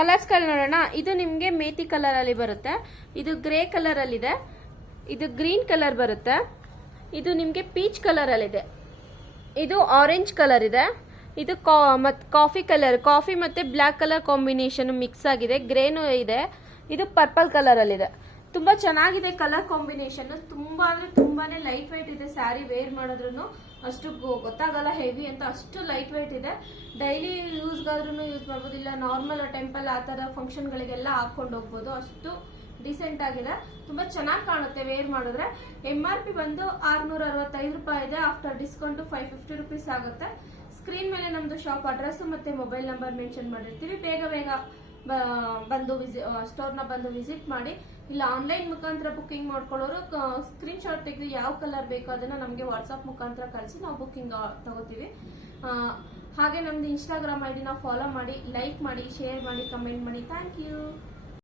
ಕಲರ್ಸ್ಗಳು ನೋಡೋಣ. ಇದು ನಿಮಗೆ ಮೇತಿ ಕಲರ್ ಅಲ್ಲಿ ಬರುತ್ತೆ, ಇದು ಗ್ರೇ ಕಲರ್ ಅಲ್ಲಿ ಇದೆ, ಇದು ಗ್ರೀನ್ ಕಲರ್ ಬರುತ್ತೆ, ಇದು ನಿಮಗೆ ಪೀಚ್ ಕಲರ್ ಅಲ್ಲಿ ಇದೆ, ಇದು ಆರೆಂಜ್ ಕಲರ್ ಇದೆ, ಇದು ಕಾಫಿ ಕಲರ್, ಕಾಫಿ ಮತ್ತೆ ಬ್ಲಾಕ್ ಕಲರ್ ಕಾಂಬಿನೇಷನ್ ಮಿಕ್ಸ್ ಆಗಿದೆ, ಗ್ರೇನು ಇದೆ, ಇದು ಪರ್ಪಲ್ ಕಲರ್ ಅಲ್ಲಿ ಇದೆ. ತುಂಬಾ ಚೆನ್ನಾಗಿದೆ ಕಲರ್ ಕಾಂಬಿನೇಷನ್. ತುಂಬಾ ಅಂದ್ರೆ ತುಂಬಾನೇ ಲೈಟ್ ವೈಟ್ ಇದೆ. ಸ್ಯಾರಿ ವೇರ್ ಮಾಡಿದ್ರು ಅಷ್ಟು ಗೊತ್ತಾಗಲ್ಲ ಹೆವಿ ಅಂತ, ಅಷ್ಟು ಲೈಟ್ ವೈಟ್ ಇದೆ. ಡೈಲಿ ಯೂಸ್ಗಾದ್ರೂ ಯೂಸ್ ಮಾಡ್ಬೋದು, ಇಲ್ಲ ನಾರ್ಮಲ್ ಟೆಂಪಲ್ ಆ ತರ ಫಂಕ್ಷನ್ ಗಳಿಗೆಲ್ಲ ಹಾಕೊಂಡು ಹೋಗ್ಬೋದು. ಅಷ್ಟು ಡಿಸೆಂಟ್ ಆಗಿದೆ, ತುಂಬಾ ಚೆನ್ನಾಗಿ ಕಾಣುತ್ತೆ ವೇರ್ ಮಾಡಿದ್ರೆ. MRP ಬಂದು 665 ರೂಪಾಯಿ ಇದೆ. ಆಫ್ಟರ್ ಡಿಸ್ಕೌಂಟ್ 550 ರುಪೀಸ್ ಆಗುತ್ತೆ. ಸ್ಕ್ರೀನ್ ಮೇಲೆ ನಮ್ದು ಶಾಪ್ ಅಡ್ರೆಸ್ ಮತ್ತೆ ಮೊಬೈಲ್ ನಂಬರ್ ಮೆನ್ಷನ್ ಮಾಡಿರ್ತೀವಿ. ಬೇಗ ಬಂದು ಸ್ಟೋರ್ನ ಬಂದು ವಿಸಿಟ್ ಮಾಡಿ. ಇಲ್ಲ ಆನ್ಲೈನ್ ಮುಖಾಂತರ ಬುಕ್ಕಿಂಗ್ ಮಾಡ್ಕೊಳ್ಳೋರು ಸ್ಕ್ರೀನ್ ಶಾಟ್ ತೆಗೆದು ಯಾವ ಕಲರ್ ಬೇಕೋ ಅದನ್ನ ನಮಗೆ ವಾಟ್ಸ್ಆಪ್ ಮುಖಾಂತರ ಕಳಿಸಿ ನಾವು ಬುಕ್ಕಿಂಗ್ ತಗೋತೀವಿ. ಹಾಗೆ ನಮ್ದು ಇನ್ಸ್ಟಾಗ್ರಾಮ್ ID ನ ಫಾಲೋ ಮಾಡಿ, ಲೈಕ್ ಮಾಡಿ, ಶೇರ್ ಮಾಡಿ, ಕಮೆಂಟ್ ಮಾಡಿ. Thank you.